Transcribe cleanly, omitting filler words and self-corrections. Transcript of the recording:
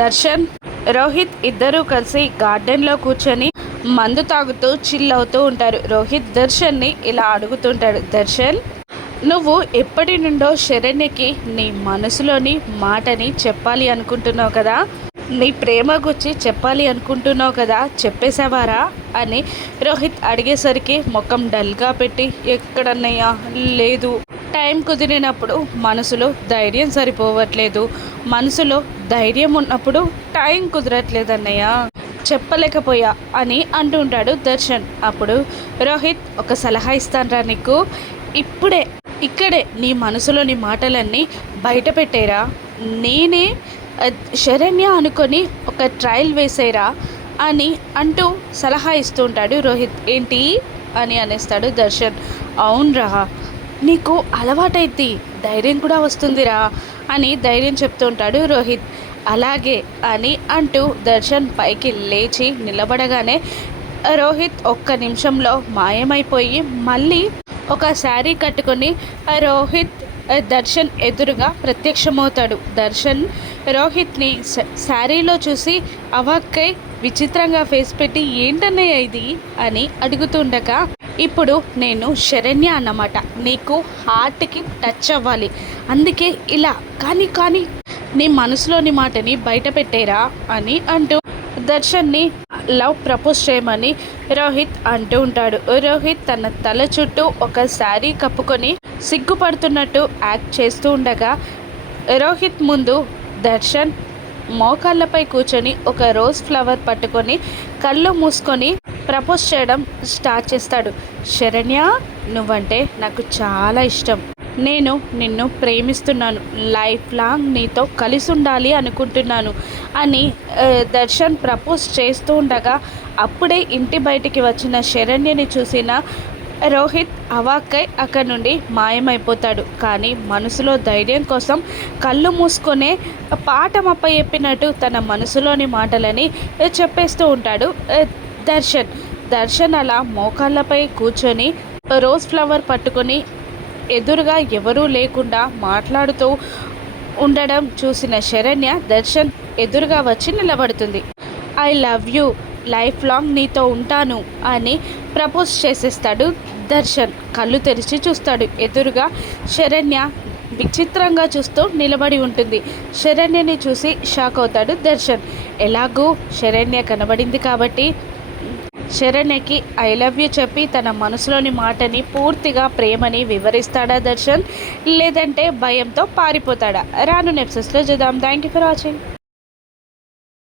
దర్శన్, రోహిత్ ఇద్దరూ కలిసి గార్డెన్లో కూర్చొని మందు తాగుతూ చిల్ అవుతూ ఉంటారు. రోహిత్ దర్శన్ని ఇలా అడుగుతుంటాడు, దర్శన్ నువ్వు ఎప్పటి నుండో శరణ్యకి నీ మనసులోని మాటని చెప్పాలి అనుకుంటున్నావు కదా, నీ ప్రేమ గురించి చెప్పాలి అనుకుంటున్నావు కదా, చెప్పేశావారా అని రోహిత్ అడిగేసరికి ముఖం డల్గా పెట్టి, ఎక్కడన్నయ్యా లేదు, టైం కుదిరినప్పుడు మనసులో ధైర్యం సరిపోవట్లేదు, మనసులో ధైర్యం ఉన్నప్పుడు టైం కుదరట్లేదన్నయ్య, చెప్పలేకపోయా అని అంటుంటాడు దర్శన్. అప్పుడు రోహిత్, ఒక సలహా ఇస్తానరా నీకు, ఇక్కడే నీ మనసులోని మాటలన్నీ బయట పెట్టేరా, నేనే శరణ్య అనుకొని ఒక ట్రయల్ వేసేరా అని అంటూ సలహా ఇస్తూ ఉంటాడు రోహిత్. ఏంటి అని అనేస్తాడు దర్శన్. అవునరా, నీకు అలవాటైద్ది, ధైర్యం కూడా వస్తుందిరా అని ధైర్యం చెప్తూ ఉంటాడు రోహిత్. అలాగే అని అంటూ దర్శన్ పైకి లేచి నిలబడగానే రోహిత్ ఒక్క నిమిషంలో మాయమైపోయి మళ్ళీ ఒక శారీ కట్టుకొని రోహిత్ దర్శన్ ఎదురుగా ప్రత్యక్షమవుతాడు. దర్శన్ రోహిత్ని శారీలో చూసి అవాక్కై విచిత్రంగా ఫేస్ పెట్టి, ఏంటన్నయ్య ఇది అని అడుగుతుండగా, ఇప్పుడు నేను శరణ్య అన్నమాట, నీకు హార్ట్కి టచ్ అవ్వాలి, అందుకే ఇలా కానీ నీ మనసులోని మాటని బయట పెట్టేరా అని అంటూ దర్శన్ని లవ్ ప్రపోజ్ చేయమని రోహిత్ అంటూ ఉంటాడు. రోహిత్ తన తల చుట్టూ ఒక శారీ కప్పుకొని సిగ్గుపడుతున్నట్టు యాక్ట్ చేస్తూ ఉండగా రోహిత్ ముందు దర్శన్ మోకాళ్ళపై కూర్చొని ఒక రోజ్ ఫ్లవర్ పట్టుకొని కళ్ళు మూసుకొని ప్రపోజ్ చేయడం స్టార్ట్ చేస్తాడు. శరణ్య, నువ్వంటే నాకు చాలా ఇష్టం, నేను నిన్ను ప్రేమిస్తున్నాను, లైఫ్ లాంగ్ నీతో కలిసి ఉండాలి అనుకుంటున్నాను అని దర్శన్ ప్రపోజ్ చేస్తూ ఉండగా అప్పుడే ఇంటి బయటికి వచ్చిన శరణ్యని చూసిన రోహిత్ అవాక్కై అక్కడి నుండి మాయమైపోతాడు. కానీ మనసులో ధైర్యం కోసం కళ్ళు మూసుకొనే పాఠమప్ప చెప్పినట్టు తన మనసులోని మాటలని చెప్పేస్తూ ఉంటాడు దర్శన్ అలా మోకాళ్ళపై కూర్చొని రోజ్ ఫ్లవర్ పట్టుకొని ఎదురుగా ఎవరూ లేకుండా మాట్లాడుతూ ఉండడం చూసిన శరణ్య దర్శన్ ఎదురుగా వచ్చి నిలబడుతుంది. I love you, life long నీతో ఉంటాను అని ప్రపోజ్ చేసేస్తాడు దర్శన్. కళ్ళు తెరిచి చూస్తాడు, ఎదురుగా శరణ్య విచిత్రంగా చూస్తూ నిలబడి ఉంటుంది. శరణ్యని చూసి షాక్ అవుతాడు దర్శన్. ఎలాగూ శరణ్య కనబడింది కాబట్టి శరణ్యకి ఐ లవ్ యూ చెప్పి తన మనసులోని మాటని పూర్తిగా ప్రేమని వివరిస్తాడా దర్శన్, లేదంటే భయంతో పారిపోతాడా? రాను ఎపిసోడ్స్లో చూద్దాం. Thank you for watching.